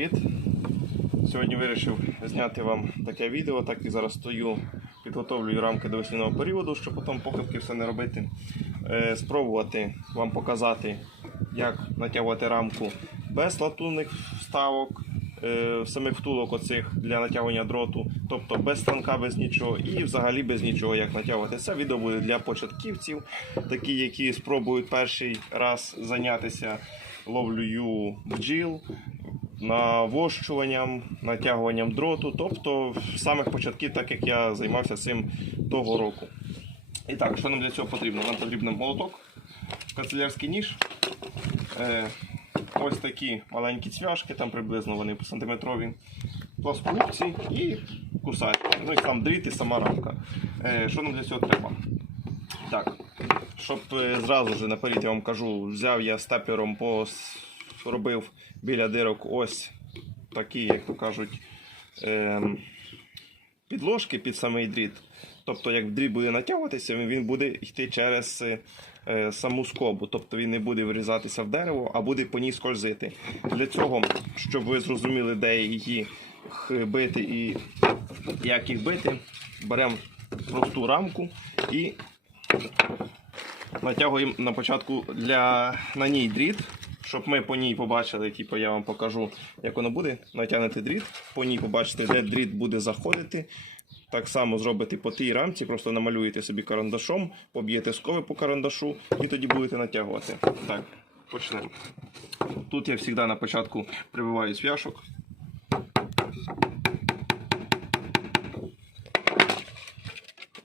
привіт! Сьогодні вирішив зняти вам таке відео, так і зараз стою, підготовлюю рамки до весняного періоду, щоб потім похибки все не робити. Е, спробувати вам показати, як натягувати рамку без латунних вставок, е, самих втулок оцих для натягування дроту, тобто без станка, без нічого і взагалі без нічого, як натягувати. Це відео буде для початківців, такі, які спробують перший раз зайнятися ловлею бджіл, навощуванням, натягуванням дроту, тобто з самих початків, так як я займався цим того року. І так, що нам для цього потрібно? Нам потрібен молоток, канцелярський ніж. Е, ось такі маленькі цвяшки, там приблизно вони по сантиметрові, плоскогубці і кусачки. Ну і сам дріт і сама рамка. Е, що нам для цього треба? Так, щоб е, зразу ж наперед я вам кажу, взяв я степлером, пос- робив біля дирок ось такі, як то кажуть, ем, підложки під самий дріт. Тобто, як дріт буде натягуватися, він- буде йти через е, саму скобу. Тобто він не буде врізатися в дерево, а буде по ній скользити. Для цього, щоб ви зрозуміли, де її бити і як їх бити, беремо просту рамку і натягуємо на початку для на ній дріт, щоб ми по ній побачили, типу я вам покажу, як воно буде. Натягнете дріт, по ній побачите, де дріт буде заходити. Так само зробите по тій рамці, просто намалюєте собі карандашом, поб'єте скови по карандашу і тоді будете натягувати. Так, почнемо. Тут я завжди на початку прибиваю зв'яшок.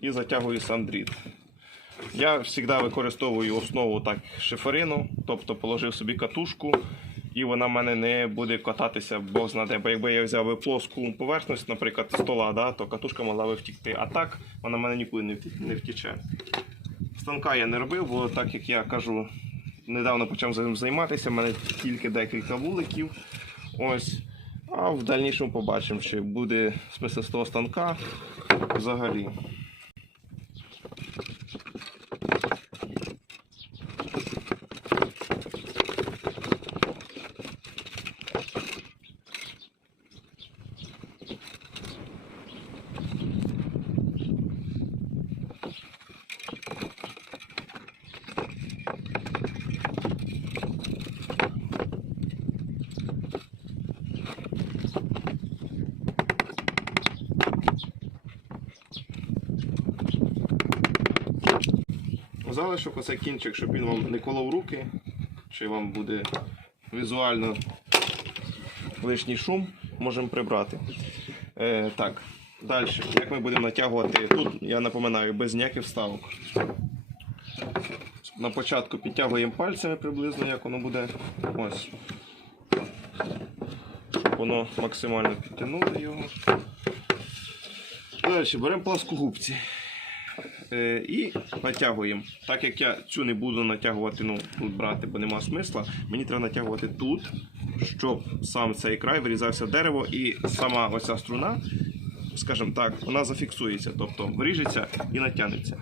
І затягую сам дріт. Я завжди використовую основу так шиферину, тобто положив собі катушку, і вона в мене не буде кататися бог знаде. Бо якби я взяв би плоску поверхність, наприклад, стола, да, то катушка могла би втікти. А так вона в мене нікуди не вті- не втіче. Станка я не робив, бо так як я кажу, недавно почав займатися, в мене тільки декілька вуликів. Ось. А в дальнішому побачимо, чи буде з того станка взагалі. Залишок оцей кінчик, щоб він вам не колов руки, чи вам буде візуально лишній шум, можемо прибрати. Е, так, далі. Як ми будемо натягувати? Тут, я напоминаю, без ніяких вставок. На початку підтягуємо пальцями приблизно, як воно буде. Ось. Щоб воно максимально підтягнуло його. Далі беремо пласкогубці. Е, і натягуємо. Так як я цю не буду натягувати, ну, тут брати, бо нема смисла, мені треба натягувати тут, щоб сам цей край вирізався в дерево і сама оця струна, скажімо так, вона зафіксується, тобто вріжеться і натягнеться.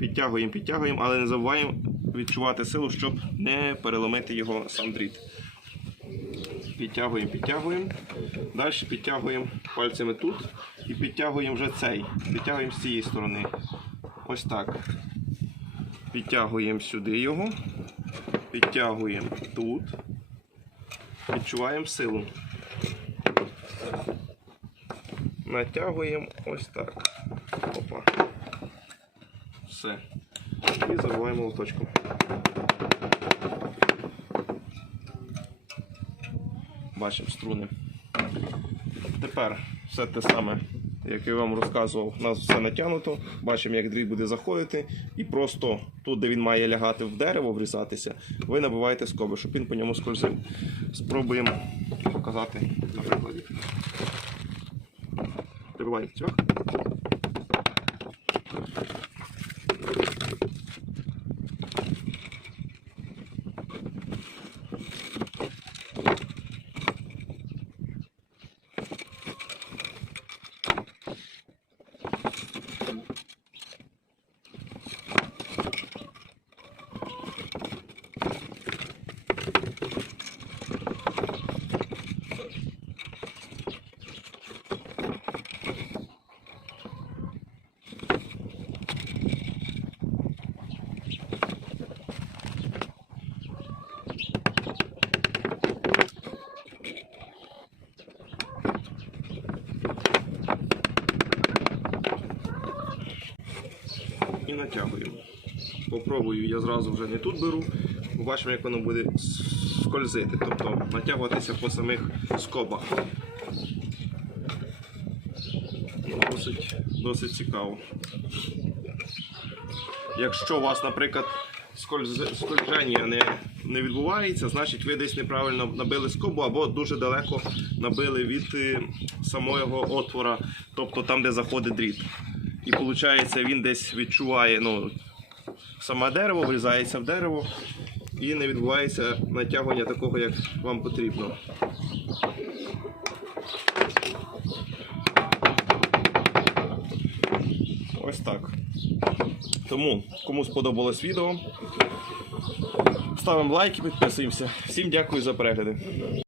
Підтягуємо, підтягуємо, але не забуваємо відчувати силу, щоб не переломити його сам дріт. Підтягуємо, підтягуємо. Далі підтягуємо пальцями тут і підтягуємо вже цей. Підтягуємо з цієї сторони. Ось так. Підтягуємо сюди його. Підтягуємо тут. Відчуваємо силу. Натягуємо ось так. Опа. Все. І забуваємо лоточком. Бачимо струни. Тепер все те саме, як я вам розказував, у нас все натягнуто. Бачимо, як дріт буде заходити. І просто тут, де він має лягати в дерево, врізатися, ви набиваєте скоби, щоб він по ньому скользив. Спробуємо показати на прикладі. Прибиваємо цвях. спробую, я зразу вже не тут беру. Побачимо, як воно буде скользити, тобто натягуватися по самих скобах. Досить, досить цікаво. Якщо у вас, наприклад, скольження не, не відбувається, значить ви десь неправильно набили скобу або дуже далеко набили від е, самого отвора, тобто там, де заходить дріт. І виходить, він десь відчуває ну, саме дерево, врізається в дерево і не відбувається натягування такого, як вам потрібно. Ось так. Тому, кому сподобалось відео, ставимо лайки, підписуємося. Всім дякую за перегляди.